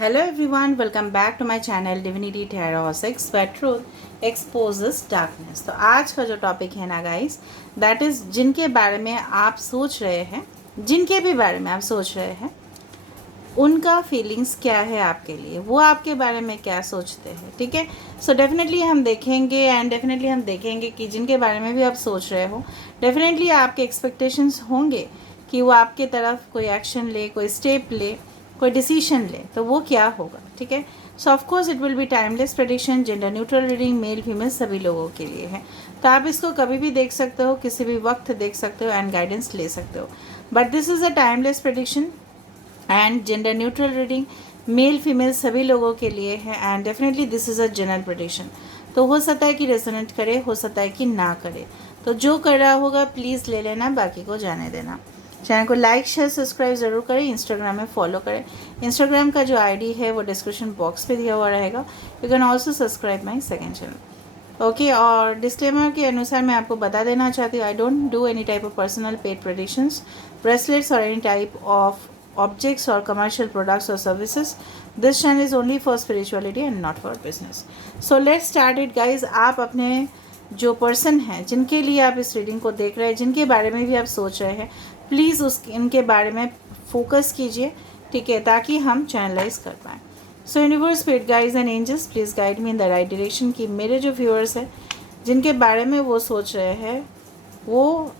Hello everyone, welcome back to my channel Divinity Tarot 6 where truth exposes darkness। तो आज का जो topic है ना गाइस, दैट इज़ जिनके बारे में आप सोच रहे हैं, जिनके भी बारे में आप सोच रहे हैं, उनका फीलिंग्स क्या है आपके लिए, वो आपके बारे में क्या सोचते हैं। ठीक है, सो डेफिनेटली हम देखेंगे एंड डेफिनेटली हम देखेंगे कि जिनके बारे में भी आप सोच रहे हो, डेफिनेटली आपके एक्सपेक्टेशंस होंगे कि वो आपके तरफ कोई एक्शन ले, कोई स्टेप ले, कोई डिसीजन ले, तो वो क्या होगा। ठीक है, सो of course it will be timeless prediction, gender neutral reading, male female सभी लोगों के लिए है। तो आप इसको कभी भी देख सकते हो, किसी भी वक्त देख सकते हो एंड गाइडेंस ले सकते हो। But this is a timeless prediction and gender neutral reading, male female सभी लोगों के लिए है and definitely this is a general prediction. तो हो सकता है कि रेजोनेट करे, हो सकता है कि ना करे। तो जो कर रहा होगा प्लीज़ ले लेना, बाकी को जाने देना। चैनल को लाइक शेयर सब्सक्राइब ज़रूर करें, इंस्टाग्राम में फॉलो करें। इंस्टाग्राम का जो आईडी है वो डिस्क्रिप्शन बॉक्स पे दिया हुआ रहेगा। You can also subscribe my second channel. Okay, और डिस्क्लेमर के अनुसार मैं आपको बता देना चाहती हूँ, I don't do any type of personal paid predictions, bracelets और any type of objects or commercial products or services. This channel is only for spirituality and not for business. So let's start it guys। आप अपने जो person हैं, जिनके लिए आप इस reading को देख रहे हैं, जिनके बारे में भी आप सोच रहे हैं, प्लीज़ इनके बारे में फोकस कीजिए। ठीक है, ताकि हम चैनलाइज कर पाएँ। So universe, spirit guides and angels, please guide me in the right direction कि मेरे जो व्यूअर्स हैं, जिनके बारे में वो सोच रहे हैं, वो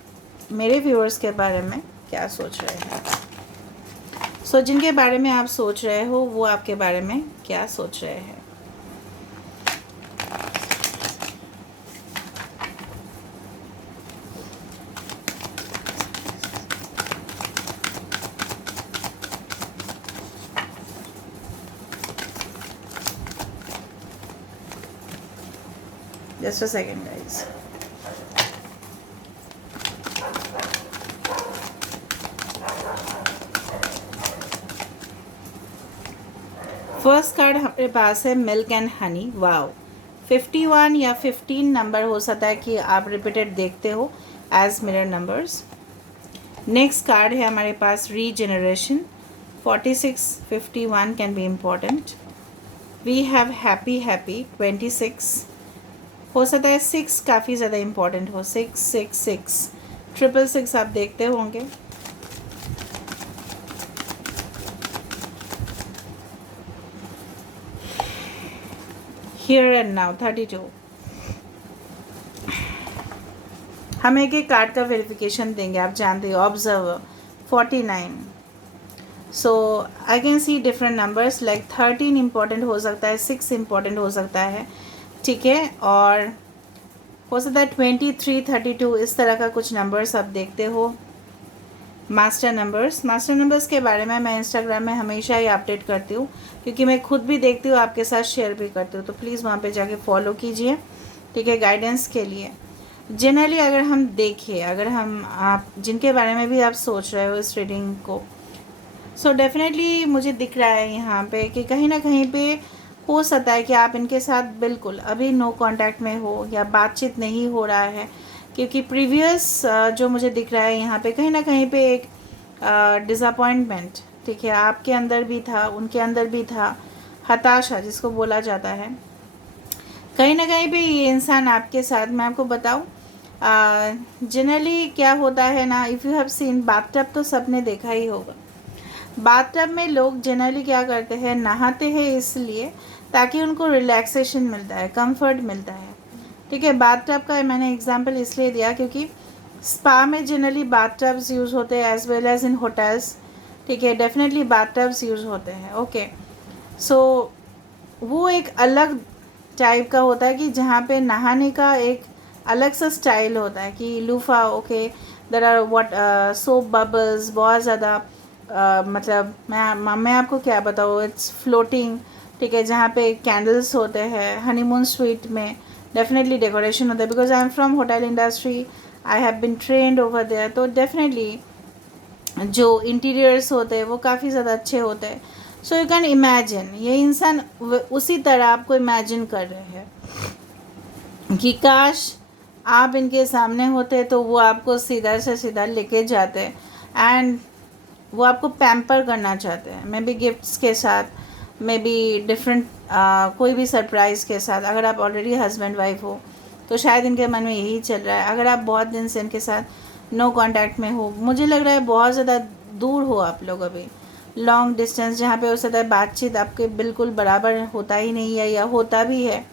मेरे व्यूअर्स के बारे में क्या सोच रहे हैं। सो जिनके बारे में आप सोच रहे हो, वो आपके बारे में क्या सोच रहे हैं। Just a second guys. First card हमारे पास है मिल्क एंड हनी। वाओ, 51 या 15 नंबर हो सकता है कि आप रिपीटेड देखते हो as mirror numbers. Next card है हमारे पास regeneration. 46, 51 can be important. We have happy happy 26। हो सकता है 6 काफ़ी ज़्यादा इम्पॉर्टेंट हो। 6 6 6 666 आप देखते होंगे। Here and now 32। हम एक एक कार्ड का वेरिफिकेशन देंगे, आप जानते हो। Observer 49। So I can see different numbers like 13 important हो सकता है, 6 इम्पॉर्टेंट हो सकता है। ठीक है, और हो सकता है 23 32 इस तरह का कुछ नंबर्स आप देखते हो। मास्टर नंबर्स के बारे में मैं इंस्टाग्राम में हमेशा ही अपडेट करती हूँ, क्योंकि मैं खुद भी देखती हूँ, आपके साथ शेयर भी करती हूँ। तो प्लीज़ वहाँ पे जाके फॉलो कीजिए। ठीक है, गाइडेंस के लिए। जनरली अगर हम देखें, अगर हम आप जिनके बारे में भी आप सोच रहे हो इस रीडिंग को, सो डेफिनेटली मुझे दिख रहा है यहाँ पे कि कहीं ना कहीं पे हो सकता है कि आप इनके साथ बिल्कुल अभी नो कांटेक्ट में हो या बातचीत नहीं हो रहा है, क्योंकि प्रीवियस जो मुझे दिख रहा है यहाँ पे कहीं ना कहीं पे एक डिसअपॉइंटमेंट, ठीक है, आपके अंदर भी था, उनके अंदर भी था, हताशा जिसको बोला जाता है। कहीं ना कहीं पे ये इंसान आपके साथ, मैं आपको बताऊँ, जनरली क्या होता है ना, if you have seen bathtub, तो सबने देखा ही होगा। बाथटब में लोग जनरली क्या करते हैं, नहाते हैं इसलिए ताकि उनको रिलैक्सेशन मिलता है, कंफर्ट मिलता है। ठीक है, बाथटब का मैंने एग्जांपल इसलिए दिया क्योंकि स्पा में जनरली बाथटब्स यूज़ होते हैं as well as in hotels. ठीक है, डेफिनेटली बाथटब्स यूज़ होते हैं। ओके, सो वो एक अलग टाइप का होता है कि जहाँ पे नहाने का एक अलग सा स्टाइल होता है कि loofah, okay, there are what soap bubbles, बहुत ज़्यादा मतलब मैं आपको क्या बताऊँ, इट्स फ्लोटिंग। ठीक है, जहाँ पे कैंडल्स होते हैं, हनीमून स्वीट में डेफिनेटली डेकोरेशन होता है। Because I am from hotel industry, I have been trained over there, तो डेफिनेटली जो इंटीरियर्स होते हैं वो काफ़ी ज़्यादा अच्छे होते हैं। सो यू कैन इमेजिन, ये इंसान उसी तरह आपको इमेजिन कर रहे हैं कि काश आप इनके सामने होते तो वो आपको सीधा से सीधा लेके जाते एंड वो आपको पैम्पर करना चाहते हैं, मे बी गिफ्ट्स के साथ, मे बी डिफरेंट कोई भी सरप्राइज़ के साथ। अगर आप ऑलरेडी हस्बैंड वाइफ हो तो शायद इनके मन में यही चल रहा है। अगर आप बहुत दिन से इनके साथ नो कांटेक्ट में हो, मुझे लग रहा है बहुत ज़्यादा दूर हो आप लोग अभी, लॉन्ग डिस्टेंस, जहाँ पे हो सकता है बातचीत आपके बिल्कुल बराबर होता ही नहीं है या होता भी है,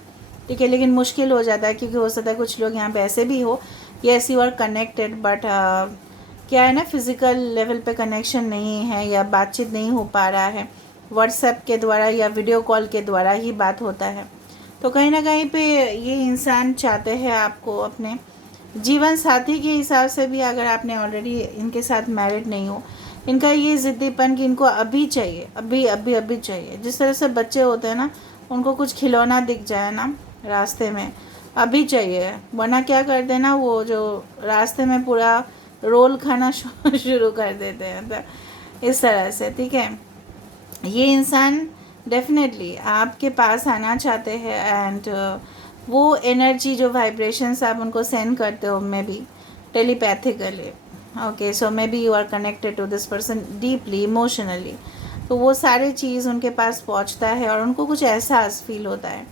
ठीक है, लेकिन मुश्किल हो जाता है, क्योंकि हो सकता है कुछ लोग यहाँ पे ऐसे भी हो, yes you are connected but क्या है ना, फिज़िकल लेवल पे कनेक्शन नहीं है या बातचीत नहीं हो पा रहा है, व्हाट्सएप के द्वारा या वीडियो कॉल के द्वारा ही बात होता है। तो कहीं ना कहीं पे ये इंसान चाहते हैं आपको अपने जीवन साथी के हिसाब से भी, अगर आपने ऑलरेडी इनके साथ मैरिड नहीं हो, इनका ये ज़िद्दीपन कि इनको अभी चाहिए, अभी अभी अभी चाहिए। जिस तरह से बच्चे होते हैं ना, उनको कुछ खिलौना दिख जाए ना रास्ते में, अभी चाहिए, वरना क्या करते हैं ना, वो जो रास्ते में पूरा रोल खाना शुरू कर देते हैं, तो इस तरह से, ठीक है। ये इंसान डेफिनेटली आपके पास आना चाहते हैं एंड वो एनर्जी जो वाइब्रेशंस आप उनको सेंड करते हो, maybe telepathically, okay, so maybe you are connected to this person deeply emotionally, तो वो सारी चीज़ उनके पास पहुंचता है और उनको कुछ एहसास फील होता है।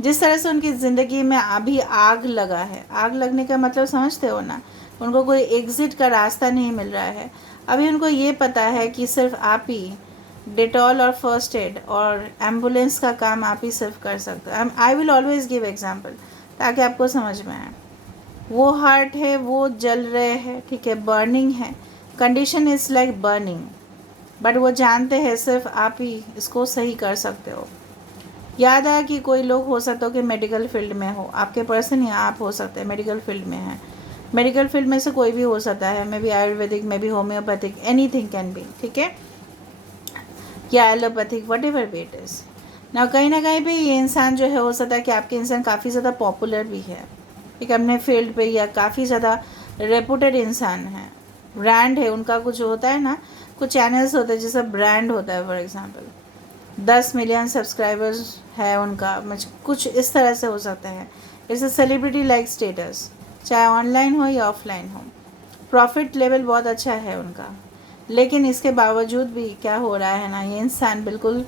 जिस तरह से उनकी ज़िंदगी में अभी आग लगा है, आग लगने का मतलब समझते हो ना, उनको कोई एग्ज़िट का रास्ता नहीं मिल रहा है। अभी उनको ये पता है कि सिर्फ आप ही डेटॉल और फर्स्ट एड और एम्बुलेंस का काम आप ही सिर्फ कर सकते हो। I will always give example ताकि आपको समझ में आए। वो हार्ट है, वो जल रहे हैं, ठीक है, बर्निंग है, condition is like burning, but वो जानते हैं सिर्फ आप ही इसको सही कर सकते हो। याद आया कि कोई लोग हो सकते हो कि मेडिकल फील्ड में हो, आपके पर्सन या आप हो सकते हैं मेडिकल फील्ड में हैं। मेडिकल फील्ड में से कोई भी हो सकता है, may be Ayurvedic, may be homeopathic, anything can be, ठीक है, या allopathic, what ever be it is. ना कहीं पे ये इंसान जो है, हो सकता है कि आपके इंसान काफ़ी ज़्यादा पॉपुलर भी है, ठीक है, अपने फील्ड पे, या काफ़ी ज़्यादा रेपुटेड इंसान है, ब्रांड है उनका, कुछ होता है ना, कुछ चैनल्स होते हैं जैसे ब्रांड होता है, फॉर एग्जांपल 10 मिलियन सब्सक्राइबर्स है उनका, कुछ इस तरह से हो सकता है। It's a celebrity like status, चाहे ऑनलाइन हो या ऑफलाइन हो, प्रॉफिट लेवल बहुत अच्छा है उनका, लेकिन इसके बावजूद भी क्या हो रहा है ना, ये इंसान बिल्कुल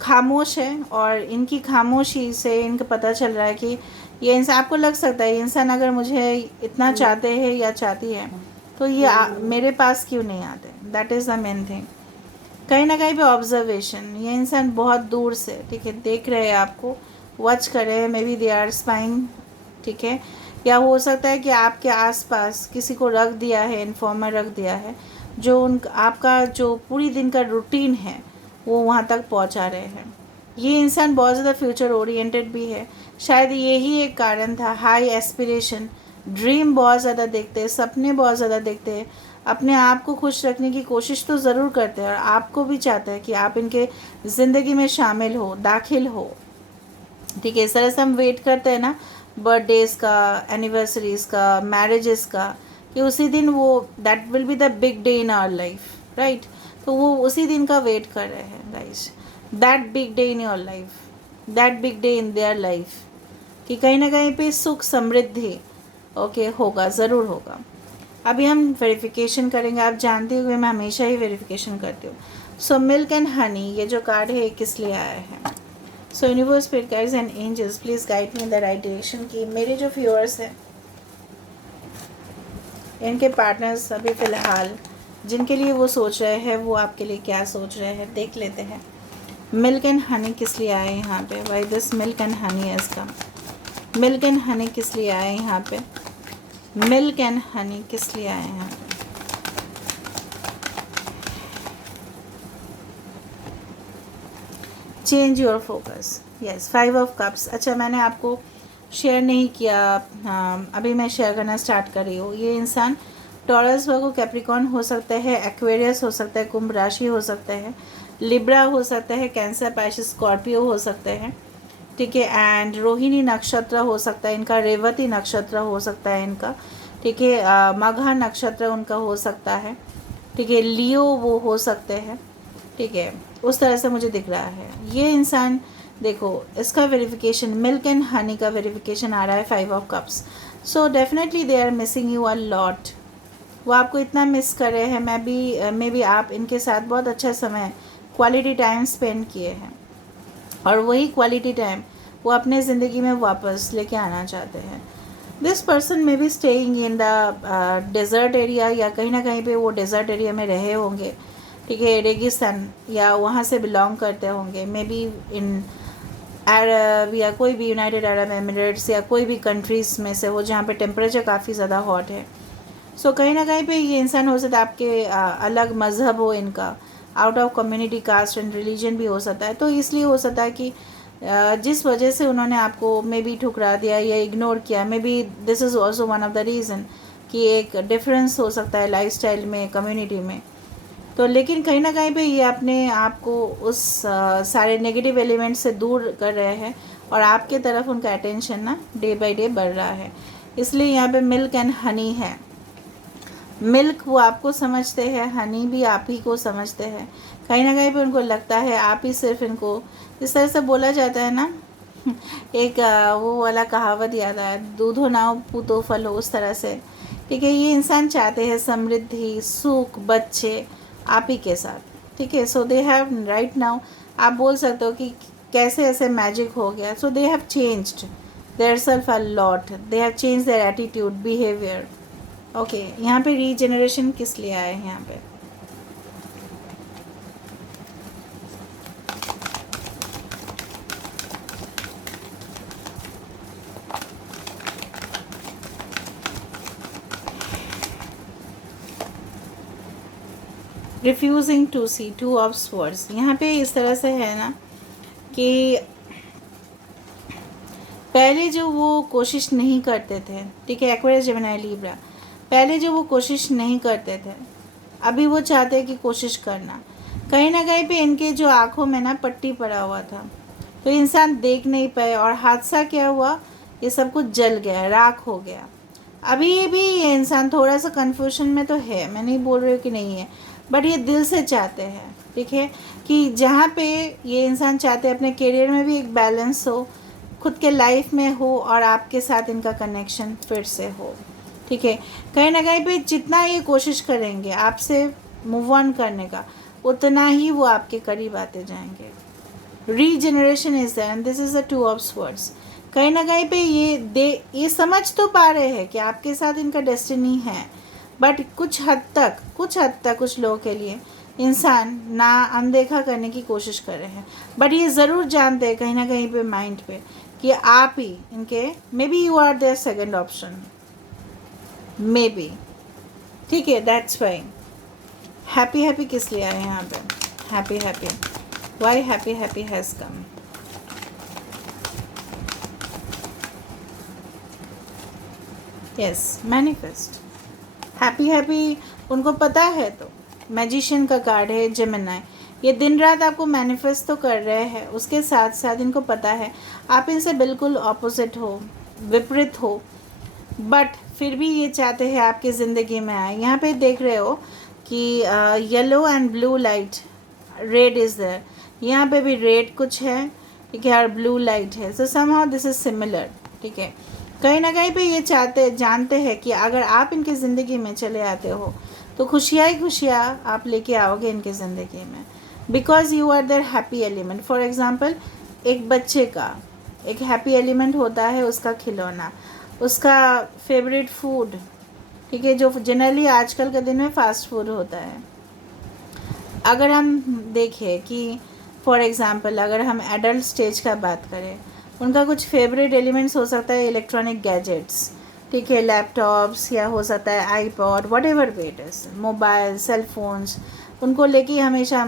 खामोश है, और इनकी खामोशी से इनको पता चल रहा है कि ये इंसान, आपको लग सकता है ये इंसान अगर मुझे इतना चाहते हैं या चाहती है तो ये मेरे पास क्यों नहीं आते, that is the main thing. कहीं ना कहीं पे ऑब्जर्वेशन, ये इंसान बहुत दूर से, ठीक है, देख रहे हैं आपको, वॉच कर रहे हैं, maybe they are spying, ठीक है, या हो सकता है कि आपके आसपास किसी को रख दिया है, इन्फॉर्मर रख दिया है, जो आपका जो पूरी दिन का रूटीन है वो वहाँ तक पहुँचा रहे हैं। ये इंसान बहुत ज़्यादा फ्यूचर ओरिएंटेड भी है, शायद यही एक कारण था, हाई एस्पिरेशन, ड्रीम बहुत ज़्यादा देखते हैं, सपने बहुत ज़्यादा देखते हैं, अपने आप को खुश रखने की कोशिश तो ज़रूर करते हैं, और आपको भी चाहते हैं कि आप इनके ज़िंदगी में शामिल हो, दाखिल हो, ठीक है। इस तरह से हम वेट करते हैं ना बर्थडेज़ का, एनिवर्सरीज़ का, मैरिजेस का, कि उसी दिन वो that will be the big day in our life, right, तो वो उसी दिन का वेट कर रहे हैं guys, that big day in your life, that big day in their life, कि कहीं ना कहीं पे सुख समृद्धि, ओके, होगा, ज़रूर होगा। अभी हम वेरिफिकेशन करेंगे, आप जानते हुए मैं हमेशा ही वेरिफिकेशन करती हूँ। सो मिल्क एंड हनी, ये जो कार्ड है किस लिए आया है? So universe, spirit guides and angels, please guide me in the right direction, कि मेरे जो व्यूअर्स हैं इनके पार्टनर्स अभी फ़िलहाल जिनके लिए वो सोच रहे हैं, वो आपके लिए क्या सोच रहे हैं, देख लेते हैं। मिल्क एंड हनी किस लिए आए यहाँ पे? Why this milk and honey है इसका? मिल्क एंड हनी किस लिए आए यहाँ पे? मिल्क एंड हनी किस लिए आए हैं? Change your focus, yes, 5 of cups. अच्छा, मैंने आपको शेयर नहीं किया, हाँ, अभी मैं शेयर करना स्टार्ट कर रही हूँ। ये इंसान टॉरस, वर्गो, कैप्रिकॉर्न हो सकता है, एक्वेरियस हो सकता है, कुंभ राशि हो सकता है, लिब्रा हो सकता है, कैंसर, पाइसेस, स्कॉर्पियो हो सकते हैं, ठीक है, एंड रोहिणी नक्षत्र हो सकता है इनका, रेवती नक्षत्र हो सकता है इनका, ठीक है, मघा नक्षत्र उनका हो सकता है, ठीक है, लियो वो हो सकते हैं, ठीक है, उस तरह से मुझे दिख रहा है। ये इंसान देखो, इसका वेरिफिकेशन, मिल्क एंड हनी का वेरिफिकेशन आ रहा है 5 of cups. So definitely they are missing you a lot, वो आपको इतना मिस कर रहे हैं। मैं भी आप इनके साथ बहुत अच्छा समय क्वालिटी टाइम स्पेंड किए हैं, और वही क्वालिटी टाइम वो अपने ज़िंदगी में वापस लेके आना चाहते हैं। दिस पर्सन में be staying in the desert area, या कहीं ना कहीं पे वो डेज़र्ट एरिया में रहे होंगे, ठीक है, रेगिस्तान, या वहाँ से बिलोंग करते होंगे, मे बी इन अरब या कोई भी यूनाइटेड अरब एमिरेट्स या कोई भी कंट्रीज़ में से हो जहाँ पे टेम्परेचर काफ़ी ज़्यादा हॉट है। सो कहीं ना कहीं पे ये इंसान हो सकता है आपके अलग मज़हब हो इनका, out of community, caste and religion भी हो सकता है। तो इसलिए हो सकता है कि जिस वजह से उन्होंने आपको मे बी ठुकरा दिया या इग्नोर किया, may be this is also one of the reason कि एक डिफरेंस हो सकता है लाइफस्टाइल में, कम्युनिटी में। तो लेकिन कहीं ना कहीं पे ये अपने आप को उस सारे नेगेटिव एलिमेंट से दूर कर रहे हैं, और आपके तरफ उनका अटेंशन ना डे बाय डे बढ़ रहा है। इसलिए यहाँ पे मिल्क एंड हनी है। मिल्क वो आपको समझते हैं, हनी भी आप ही को समझते हैं। कहीं ना कहीं पे उनको लगता है आप ही सिर्फ इनको, इस तरह से बोला जाता है ना एक वो वाला कहावत याद आया, दूधो नाव पूतो फलो, उस तरह से, ठीक है। ये इंसान चाहते हैं समृद्धि, सुख, बच्चे आप ही के साथ, ठीक है। सो दे हैव राइट नाउ, आप बोल सकते हो कि कैसे ऐसे मैजिक हो गया। So they have changed their self a lot, they have change their attitude, behaviour. Okay, यहाँ पे रीजनरेशन किस लिए आया है यहाँ पे? Refusing to see, two of swords. यहाँ पे इस तरह से है ना कि पहले जो वो कोशिश नहीं करते थे, ठीक है, एक्वेरियस, जेमिनी, लिब्रा, पहले जो वो कोशिश नहीं करते थे, अभी वो चाहते हैं कि कोशिश करना। कहीं ना कहीं पे इनके जो आँखों में ना पट्टी पड़ा हुआ था, तो इंसान देख नहीं पाए, और हादसा क्या हुआ, ये सब कुछ जल गया, राख हो गया। अभी भी ये इंसान थोड़ा सा कन्फ्यूजन में तो है, मैं नहीं बोल रही हूँ कि नहीं है, बट ये दिल से चाहते हैं, ठीक है, कि जहाँ पे ये इंसान चाहते हैं अपने करियर में भी एक बैलेंस हो, खुद के लाइफ में हो, और आपके साथ इनका कनेक्शन फिर से हो, ठीक है। कहीं ना कहीं पे जितना ये कोशिश करेंगे आपसे मूव ऑन करने का, उतना ही वो आपके करीब आते जाएंगे। Regeneration is there and this is the two of swords. कहीं ना कहीं पे ये समझ तो पा रहे हैं कि आपके साथ इनका डेस्टिनी है, बट कुछ हद तक कुछ लोगों के लिए इंसान ना अनदेखा करने की कोशिश कर रहे हैं, बट ये ज़रूर जानते हैं कहीं ना कहीं पे माइंड पे कि आप ही इनके, maybe you are their second option, maybe, ठीक है। दैट्स वाई हैप्पी हैप्पी किस लिए आए यहाँ पे? Happy happy, why happy happy has come? Yes, manifest. Happy happy उनको पता है, तो मैजिशियन का कार्ड है, जेमिनी, ये दिन रात आपको मैनिफेस्ट तो कर रहे हैं, उसके साथ साथ इनको पता है आप इनसे बिल्कुल ऑपोजिट हो, विपरीत हो, बट फिर भी ये चाहते हैं आपकी ज़िंदगी में आए। यहाँ पे देख रहे हो कि yellow and blue light, red is there, यहाँ पे भी रेड कुछ है, ठीक है, और ब्लू लाइट है। सो समहाउ दिस इज़ सिमिलर, ठीक है। कहीं ना कहीं पे ये जानते हैं कि अगर आप इनकी ज़िंदगी में चले आते हो तो खुशियाँ ही खुशियाँ आप लेके आओगे इनकी ज़िंदगी में, because you are their happy element. For example, एक बच्चे का एक हैप्पी एलिमेंट होता है उसका खिलौना, उसका फेवरेट फूड, ठीक है, जो जनरली आजकल के दिन में फास्ट फूड होता है। अगर हम देखें कि फॉर एग्ज़ाम्पल अगर हम एडल्ट स्टेज का बात करें, उनका कुछ फेवरेट एलिमेंट्स हो सकता है इलेक्ट्रॉनिक गैजेट्स, ठीक है, लैपटॉप्स, या हो सकता है iPod, what ever it is, mobile, cell phones, उनको लेके हमेशा,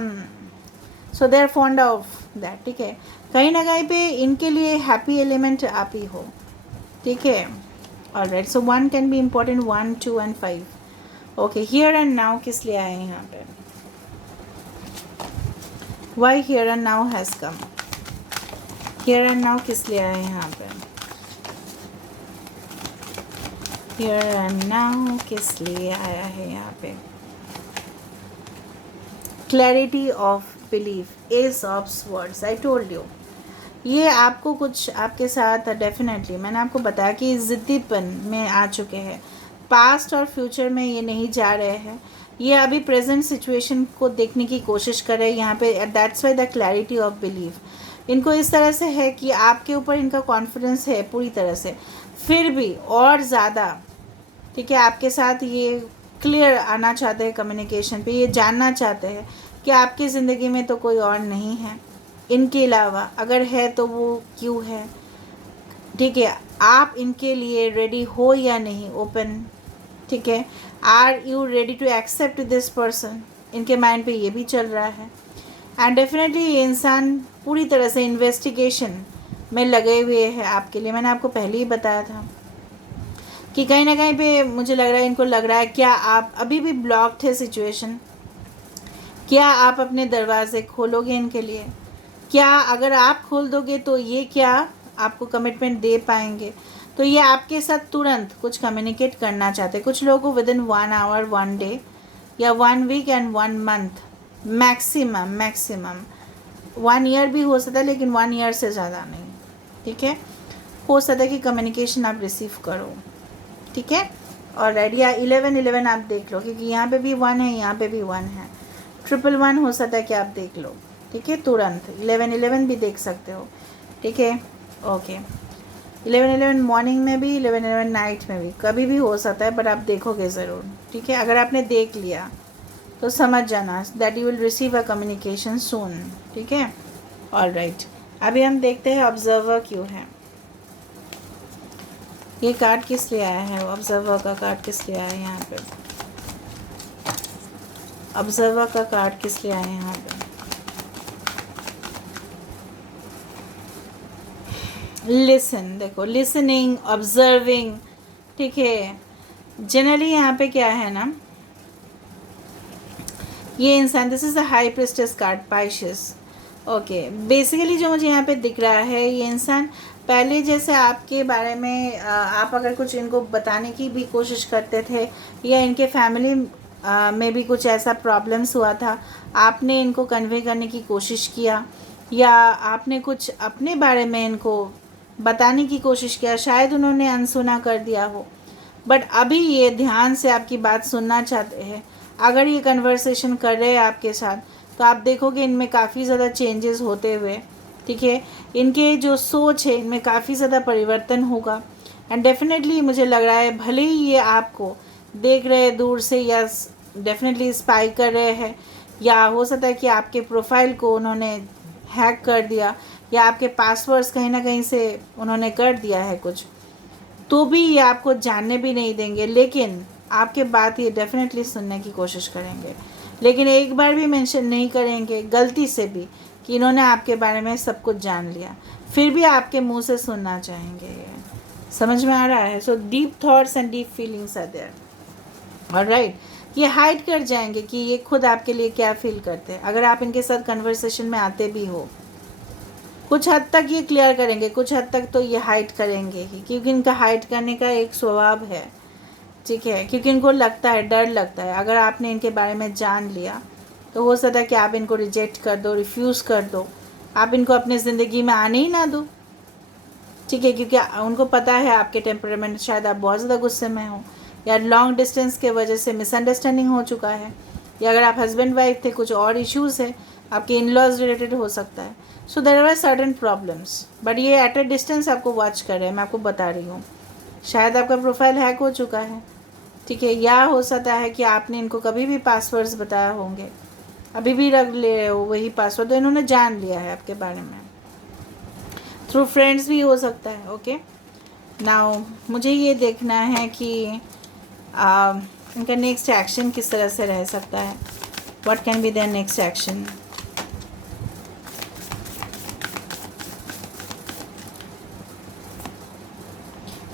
सो they are fond of that, ठीक है। कहीं ना कहीं पे इनके लिए हैप्पी एलिमेंट आप ही हो, ठीक है। Alright, so 1 can be important, 1, 2 and 5। Okay, here and now किस लिए आए हैं यहाँ पे? Why here and now has come? Here and now किस लिए आए हैं यहाँ पे? हियर एंड नाउ किस लिए आया है यहाँ पे? Clarity of belief, S of swords. I told you, ये आपको कुछ आपके साथ डेफिनेटली, मैंने आपको बताया कि ज़िद्दीपन में आ चुके हैं। पास्ट और फ्यूचर में ये नहीं जा रहे हैं, ये अभी प्रेजेंट सिचुएशन को देखने की कोशिश कर रहे हैं यहाँ पे। That's why the clarity of believe. इनको इस तरह से है कि आपके ऊपर इनका कॉन्फिडेंस है पूरी तरह से, फिर भी और ज़्यादा, ठीक है, आपके साथ ये क्लियर आना चाहते हैं कम्युनिकेशन पे। ये जानना चाहते हैं कि आपकी ज़िंदगी में तो कोई और नहीं है इनके अलावा, अगर है तो वो क्यों है, ठीक है। आप इनके लिए रेडी हो या नहीं, ओपन, ठीक है। Are you ready to accept this person, इनके माइंड पे ये भी चल रहा है। एंड डेफिनेटली ये इंसान पूरी तरह से इन्वेस्टिगेशन में लगे हुए हैं आपके लिए। मैंने आपको पहले ही बताया था कि कहीं ना कहीं पे मुझे लग रहा है, इनको लग रहा है क्या आप अभी भी ब्लॉक्ड है सिचुएशन, क्या आप अपने दरवाजे खोलोगे इनके लिए, क्या अगर आप खोल दोगे तो ये क्या आपको कमिटमेंट दे पाएंगे। तो ये आपके साथ तुरंत कुछ कम्युनिकेट करना चाहते हैं। कुछ लोगों को विद इन 1 आवर 1 डे या 1 week and 1 month, maximum 1 year भी हो सकता है, लेकिन 1 ईयर से ज़्यादा नहीं, ठीक है। हो सकता है कि कम्युनिकेशन आप रिसीव करो, ठीक है। और रेडिया 11 आप देख लो, क्योंकि यहाँ पे भी 1 है, यहाँ पे भी 1 है। 111 हो सकता है कि आप देख लो, ठीक है, तुरंत। 11 भी देख सकते हो, ठीक है, ओके। 11 मॉर्निंग में भी, 11 नाइट में भी, कभी भी हो सकता है, बट आप देखोगे ज़रूर, ठीक है। अगर आपने देख लिया तो समझ जाना that you will receive a communication soon, ठीक है। ऑल राइट, अभी हम देखते हैं ऑब्जर्वर क्यों है। ये कार्ड किस लिए आया है, ऑब्जर्वर का कार्ड किस लिए आया है यहाँ पे, ऑब्जर्वर का कार्ड किस लिए आया है यहाँ पे। लिसन, देखो, लिसनिंग, ऑब्जर्विंग, ठीक है। जनरली यहाँ पे क्या है ना, ये इंसान, this is the high priestess card, Pisces, okay. Basically जो मुझे यहाँ पे दिख रहा है, ये इंसान पहले जैसे आपके बारे में आप अगर कुछ इनको बताने की भी कोशिश करते थे, या इनके फैमिली में भी कुछ ऐसा प्रॉब्लम्स हुआ था, आपने इनको कन्वे करने की कोशिश किया, या आपने कुछ अपने बारे में इनको बताने की कोशिश किया, शायद उन्होंने अनसुना कर दिया हो, बट अभी ये ध्यान से आपकी बात सुनना चाहते हैं। अगर ये कन्वर्सेशन कर रहे हैं आपके साथ, तो आप देखोगे इनमें काफ़ी ज़्यादा चेंजेस होते हुए, ठीक है। इनके जो सोच है इनमें काफ़ी ज़्यादा परिवर्तन होगा। एंड डेफिनेटली मुझे लग रहा है, भले ही ये आपको देख रहे हैं दूर से, या डेफिनेटली स्पाई कर रहे हैं, या हो सकता है कि आपके प्रोफाइल को उन्होंने हैक कर दिया, या आपके पासवर्ड्स कहीं ना कहीं से उन्होंने कर दिया है कुछ, तो भी ये आपको जानने भी नहीं देंगे, लेकिन आपके बात ये डेफिनेटली सुनने की कोशिश करेंगे। लेकिन एक बार भी मेंशन नहीं करेंगे गलती से भी कि इन्होंने आपके बारे में सब कुछ जान लिया, फिर भी आपके मुंह से सुनना चाहेंगे। समझ में आ रहा है? So deep thoughts and deep feelings are there, alright. ये हाइड कर जाएंगे कि ये खुद आपके लिए क्या फील करते हैं। अगर आप इनके साथ कन्वर्सेशन में आते भी हो, कुछ हद तक ये क्लियर करेंगे, कुछ हद तक तो ये हाइड करेंगे ही, क्योंकि इनका हाइड करने का एक स्वभाव है, ठीक है। क्योंकि इनको लगता है, डर लगता है, अगर आपने इनके बारे में जान लिया तो हो सकता है कि आप इनको रिजेक्ट कर दो, रिफ्यूज़ कर दो, आप इनको अपनी ज़िंदगी में आने ही ना दो, ठीक है। क्योंकि उनको पता है आपके टेम्परामेंट, शायद आप बहुत ज़्यादा गुस्से में हो, या लॉन्ग डिस्टेंस के वजह से मिसअंडरस्टैंडिंग हो चुका है, या अगर आप हस्बैंड वाइफ थे कुछ और इश्यूज़ है, आपके इन लॉज रिलेटेड हो सकता है। So there are certain problems, but ये एट अ डिस्टेंस आपको वॉच कर रहे हैं, मैं आपको बता रही हूँ। शायद आपका प्रोफाइल हैक हो चुका है, ठीक है, या हो सकता है कि आपने इनको कभी भी पासवर्ड्स बताया होंगे, अभी भी रख ले रहे हो वही पासवर्ड, तो इन्होंने जान लिया है आपके बारे में। थ्रू फ्रेंड्स भी हो सकता है, ओके। नाउ मुझे ये देखना है कि इनका नेक्स्ट एक्शन किस तरह से रह सकता है। What can be there next action.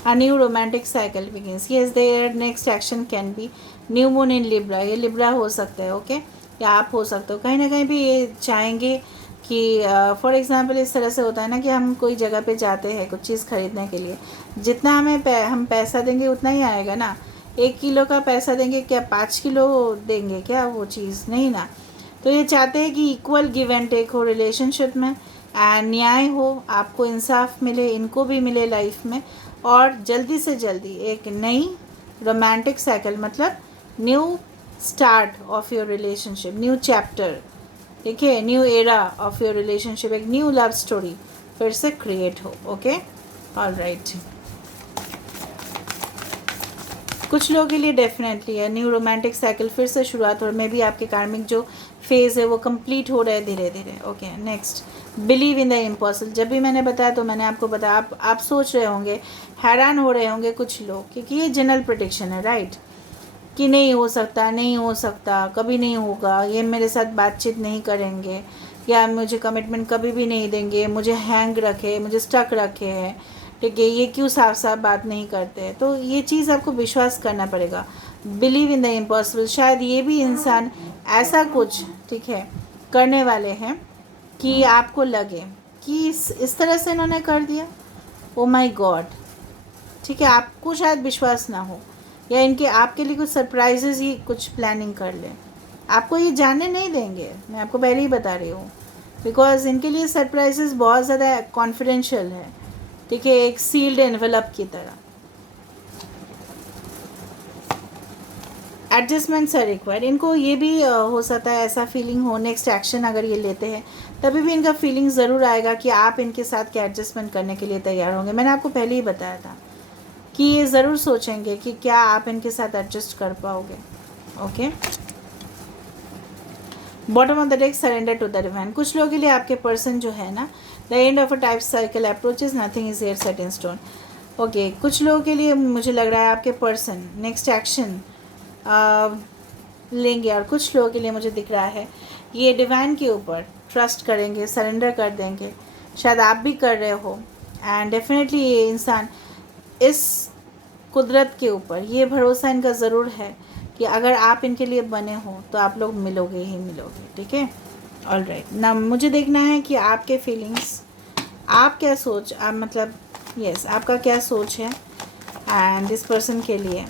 A new romantic cycle begins. Yes, their next action can be new moon in Libra. ये Libra हो सकता है, ओके, या आप हो सकते हो। कहीं ना कहीं भी ये चाहेंगे कि फॉर एग्जांपल इस तरह से होता है ना कि हम कोई जगह पे जाते हैं कुछ चीज़ खरीदने के लिए, जितना हम पैसा देंगे उतना ही आएगा ना। 1 किलो का पैसा देंगे क्या 5 किलो देंगे क्या वो चीज़? नहीं ना। तो ये चाहते हैं कि इक्वल गिव एंड टेक हो रिलेशनशिप में, न्याय हो, आपको इंसाफ मिले, इनको भी मिले लाइफ में, और जल्दी से जल्दी एक नई रोमांटिक साइकिल, मतलब new start of your relationship, new chapter, ठीक है, new era of your relationship, एक न्यू लव स्टोरी फिर से क्रिएट हो। Okay, alright. कुछ लोगों के लिए डेफिनेटली है न्यू रोमांटिक साइकिल फिर से शुरुआत, और मे भी आपके कार्मिक जो फेज़ है वो कंप्लीट हो रहा है धीरे धीरे। Okay, next, believe in the impossible. जब भी मैंने बताया तो मैंने आपको बताया, आप सोच रहे होंगे, हैरान हो रहे होंगे कुछ लोग, क्योंकि ये जनरल प्रेडिक्शन है, राइट, कि नहीं हो सकता, नहीं हो सकता, कभी नहीं होगा, ये मेरे साथ बातचीत नहीं करेंगे, या मुझे कमिटमेंट कभी भी नहीं देंगे, मुझे हैंग रखे, मुझे स्टक रखे हैं, ठीक है, ये क्यों साफ साफ बात नहीं करते। तो ये चीज़ आपको विश्वास करना पड़ेगा, बिलीव इन द इम्पॉसिबल। शायद ये भी इंसान ऐसा कुछ, ठीक है, करने वाले हैं कि आपको लगे कि इस तरह से इन्होंने कर दिया, ओ माय गॉड, ठीक है, आपको शायद विश्वास ना हो, या इनके आपके लिए कुछ सरप्राइजेज ही कुछ प्लानिंग कर लें, आपको ये जानने नहीं देंगे, मैं आपको पहले ही बता रही हूँ, बिकॉज इनके लिए सरप्राइजेज बहुत ज़्यादा कॉन्फिडेंशियल है, ठीक है, एक सील्ड एनवेलप की तरह। Adjustments are required. इनको ये भी हो सकता है ऐसा फीलिंग हो, नेक्स्ट एक्शन अगर ये लेते हैं तभी भी इनका फीलिंग ज़रूर आएगा कि आप इनके साथ क्या एडजस्टमेंट करने के लिए तैयार होंगे। मैंने आपको पहले ही बताया था कि ये ज़रूर सोचेंगे कि क्या आप इनके साथ एडजस्ट कर पाओगे। Okay, bottom of the deck, surrender to the divine. कुछ लोगों के लिए आपके पर्सन जो है ना, the end of a type cycle approaches, nothing is here set in stone. Okay, कुछ लोगों के लिए मुझे लग रहा है आपके पर्सन नेक्स्ट एक्शन लेंगे, और कुछ लोगों के लिए मुझे दिख रहा है ये डिवाइन के ऊपर ट्रस्ट करेंगे, सरेंडर कर देंगे, शायद आप भी कर रहे हो। एंड डेफिनेटली ये इंसान इस कुदरत के ऊपर ये भरोसा इनका ज़रूर है कि अगर आप इनके लिए बने हो तो आप लोग मिलोगे ही मिलोगे, ठीक है, ऑलराइट। ना मुझे देखना है कि आपके फीलिंग्स, आप क्या सोच, आप मतलब यस आपका क्या सोच है एंड दिस पर्सन के लिए।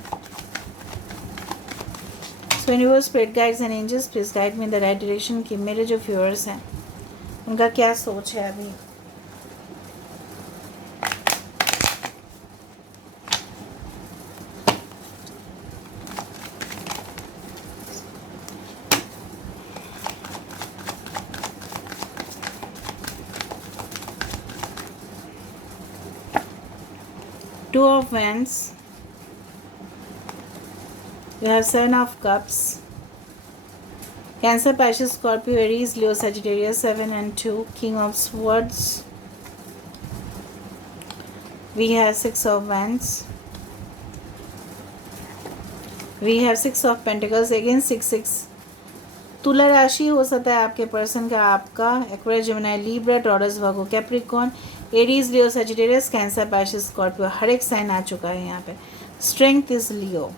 So universe, spirit guides and angels, please guide me in the right direction कि मेरे जो व्यूअर्स हैं उनका क्या सोच है अभी। Two of Wands, you have Seven of Cups, Cancer, Pisces, Scorpio, Aries, Leo, Sagittarius, 7 and 2, King of Swords, we have Six of Wands, we have Six of Pentacles, again 6 तुला राशि हो सकता है आपके पर्सन का, आपका एक्वेरियस, जेमिनी, लिब्रा, टॉरस, वर्गो, Capricorn, Aries, लियो, Sagittarius, cancer, Pisces, Scorpio, हर एक sign आ चुका है यहाँ पे। Strength is Leo.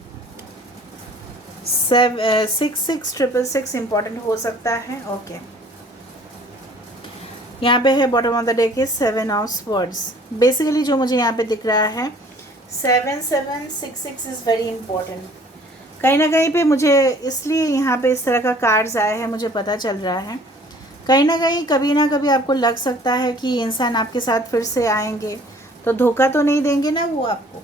6666 इंपॉर्टेंट हो सकता है। ओके, यहाँ पे है bottom of the deck is 7 of swords. Basically जो मुझे यहाँ पे दिख रहा है 7766 इज़ वेरी इंपॉर्टेंट। कहीं ना कहीं पे मुझे इसलिए यहाँ पे इस तरह का कार्ड्स आए हैं, मुझे पता चल रहा है कहीं ना कभी आपको लग सकता है कि इंसान आपके साथ फिर से आएंगे तो धोखा तो नहीं देंगे ना वो आपको।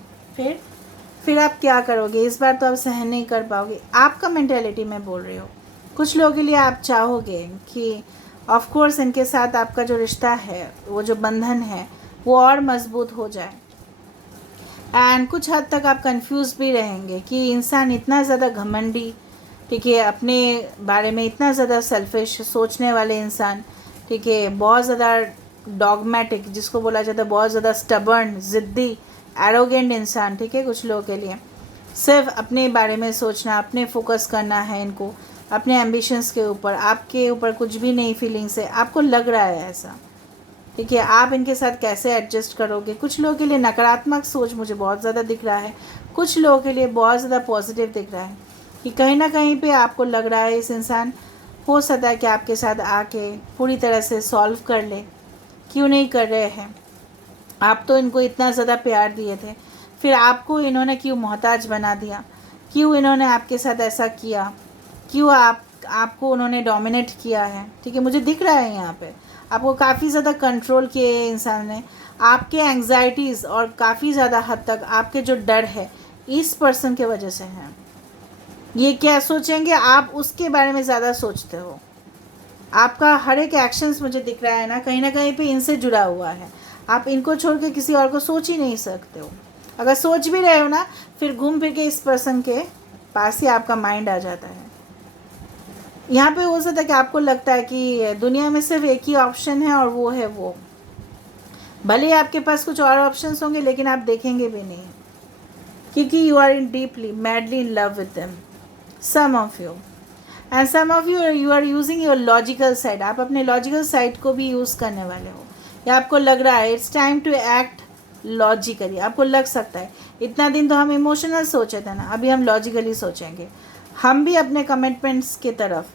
फिर आप क्या करोगे, इस बार तो आप सहन नहीं कर पाओगे। आपका मेंटेलिटी मैं बोल रही हूँ। कुछ लोगों के लिए आप चाहोगे कि ऑफ कोर्स इनके साथ आपका जो रिश्ता है, वो जो बंधन है वो और मजबूत हो जाए। एंड कुछ हद तक आप कंफ्यूज भी रहेंगे कि इंसान इतना ज़्यादा घमंडी, ठीक है, अपने बारे में इतना ज़्यादा सेल्फिश सोचने वाले इंसान, ठीक है, बहुत ज़्यादा डॉगमेटिक जिसको बोला जाता है, बहुत ज़्यादा स्टबर्न, ज़िद्दी, एरोगेंट इंसान, ठीक है। कुछ लोगों के लिए सिर्फ अपने बारे में सोचना, अपने फोकस करना है इनको, अपने एम्बिशंस के ऊपर, आपके ऊपर कुछ भी नहीं फीलिंग्स है, आपको लग रहा है ऐसा, ठीक है। आप इनके साथ कैसे एडजस्ट करोगे। कुछ लोगों के लिए नकारात्मक सोच मुझे बहुत ज़्यादा दिख रहा है, कुछ लोगों के लिए बहुत ज़्यादा पॉजिटिव दिख रहा है कि कहीं ना कहीं पे आपको लग रहा है इस इंसान हो सकता है कि आपके साथ आके पूरी तरह से सॉल्व कर ले। क्यों नहीं कर रहे हैं, आप तो इनको इतना ज़्यादा प्यार दिए थे, फिर आपको इन्होंने क्यों मोहताज बना दिया, क्यों इन्होंने आपके साथ ऐसा किया, क्यों आपको उन्होंने डोमिनेट किया है, ठीक है। मुझे दिख रहा है यहाँ पे आपको काफ़ी ज़्यादा कंट्रोल किए इंसान ने, आपके एंग्जाइटीज़ और काफ़ी ज़्यादा हद तक आपके जो डर है इस पर्सन के वजह से हैं। ये क्या सोचेंगे, आप उसके बारे में ज़्यादा सोचते हो। आपका हर एक एक्शंस मुझे दिख रहा है ना कहीं पे इनसे जुड़ा हुआ है। आप इनको छोड़ के किसी और को सोच ही नहीं सकते हो। अगर सोच भी रहे हो ना, फिर घूम फिर के इस पर्सन के पास ही आपका माइंड आ जाता है। यहाँ पे हो सकता है कि आपको लगता है कि दुनिया में सिर्फ एक ही ऑप्शन है और वो है वो। भले ही आपके पास कुछ और ऑप्शंस होंगे, लेकिन आप देखेंगे भी नहीं, क्योंकि you are in deeply madly in love with them, some of you. And some of you are using your logical side. आप अपने लॉजिकल साइड को भी यूज़ करने वाले हो, या आपको लग रहा है it's time to act logically. आपको लग सकता है इतना दिन तो हम इमोशनल सोचे थे ना, अभी हम लॉजिकली सोचेंगे। हम भी अपने कमिटमेंट्स की तरफ,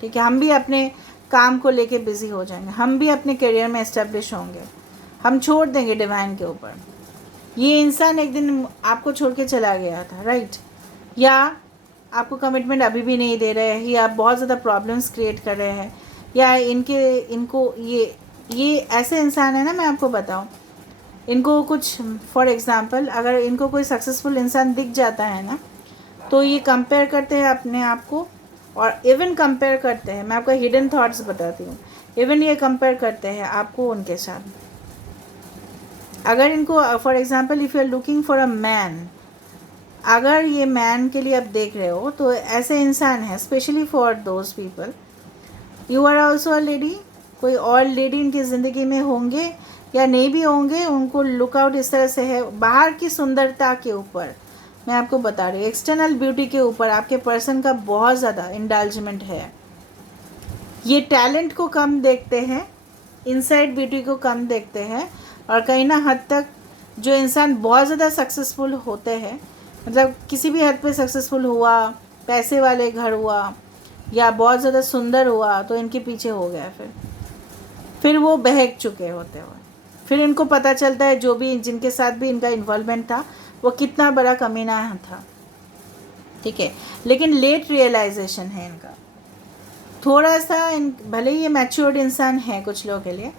ठीक है, हम भी अपने काम को लेके बिजी हो जाएंगे, हम भी अपने करियर में इस्टेब्लिश होंगे, हम छोड़ देंगे डिवाइन के ऊपर। ये इंसान एक दिन आपको छोड़ के चला गया था, राइट, या आपको कमिटमेंट अभी भी नहीं दे रहे हैं, या बहुत ज़्यादा प्रॉब्लम्स क्रिएट कर रहे हैं, या इनको ये ऐसे इंसान है ना, मैं आपको बताऊं, इनको कुछ फॉर एग्ज़ाम्पल अगर इनको कोई सक्सेसफुल इंसान दिख जाता है ना, तो ये कंपेयर करते हैं अपने आप को, और इवन कंपेयर करते हैं, मैं आपको हिडन थॉट्स बताती हूँ, इवन ये कंपेयर करते हैं आपको उनके साथ। अगर इनको for example if you are looking for a man, अगर ये मैन के लिए आप देख रहे हो, तो ऐसे इंसान है, specially for those people. You are also a lady, कोई और लेडी इनकी ज़िंदगी में होंगे या नहीं भी होंगे, उनको लुकआउट इस तरह से है बाहर की सुंदरता के ऊपर। मैं आपको बता रही हूँ, एक्सटर्नल ब्यूटी के ऊपर आपके पर्सन का बहुत ज़्यादा इंडल्जमेंट है। ये टैलेंट को कम देखते हैं, इनसाइड ब्यूटी को कम देखते हैं, और कहीं ना हद तक जो इंसान बहुत ज़्यादा सक्सेसफुल होते हैं, मतलब किसी भी हद पे सक्सेसफुल हुआ, पैसे वाले घर हुआ, या बहुत ज़्यादा सुंदर हुआ, तो इनके पीछे हो गया, फिर वो बहक चुके होते हुए, फिर इनको पता चलता है जो भी जिनके साथ भी इनका इन्वॉल्वमेंट था वो कितना बड़ा कमीना था, ठीक है। लेकिन लेट रियलाइजेशन है इनका, थोड़ा सा भले ही ये मैच्योर्ड इंसान है कुछ लोगों के लिए,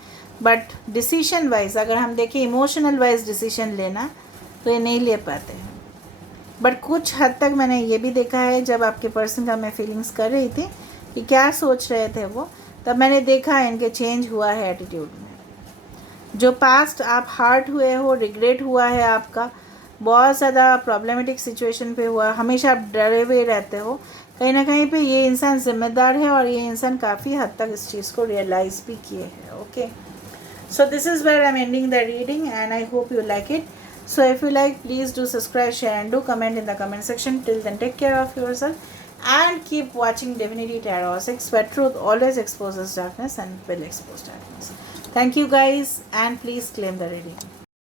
बट डिसीशन वाइज अगर हम देखें, इमोशनल वाइज डिसीशन लेना, तो ये नहीं ले पाते हैं। बट कुछ हद तक मैंने ये भी देखा है, जब आपके पर्सन का मैं फीलिंग्स कर रही थी कि क्या सोच रहे थे वो, तब मैंने देखा है इनके चेंज हुआ है एटीट्यूड में। जो पास्ट आप हार्ट हुए हो, रिग्रेट हुआ है आपका, बहुत ज़्यादा प्रॉब्लमेटिक सिचुएशन पे हुआ, हमेशा आप डरे हुए रहते हो, कहीं ना कहीं पे ये इंसान जिम्मेदार है, और ये इंसान काफ़ी हद तक इस चीज़ को रियलाइज़ भी किए हैं। Okay, so this is where I'm ending the reading, and I hope you like it. So if you like, please do subscribe, share and do comment in the comment section. Till then, take care of yourself and keep watching Divinity Tarot 6, where truth always exposes darkness and will expose darkness. Thank you guys, and please claim the reading.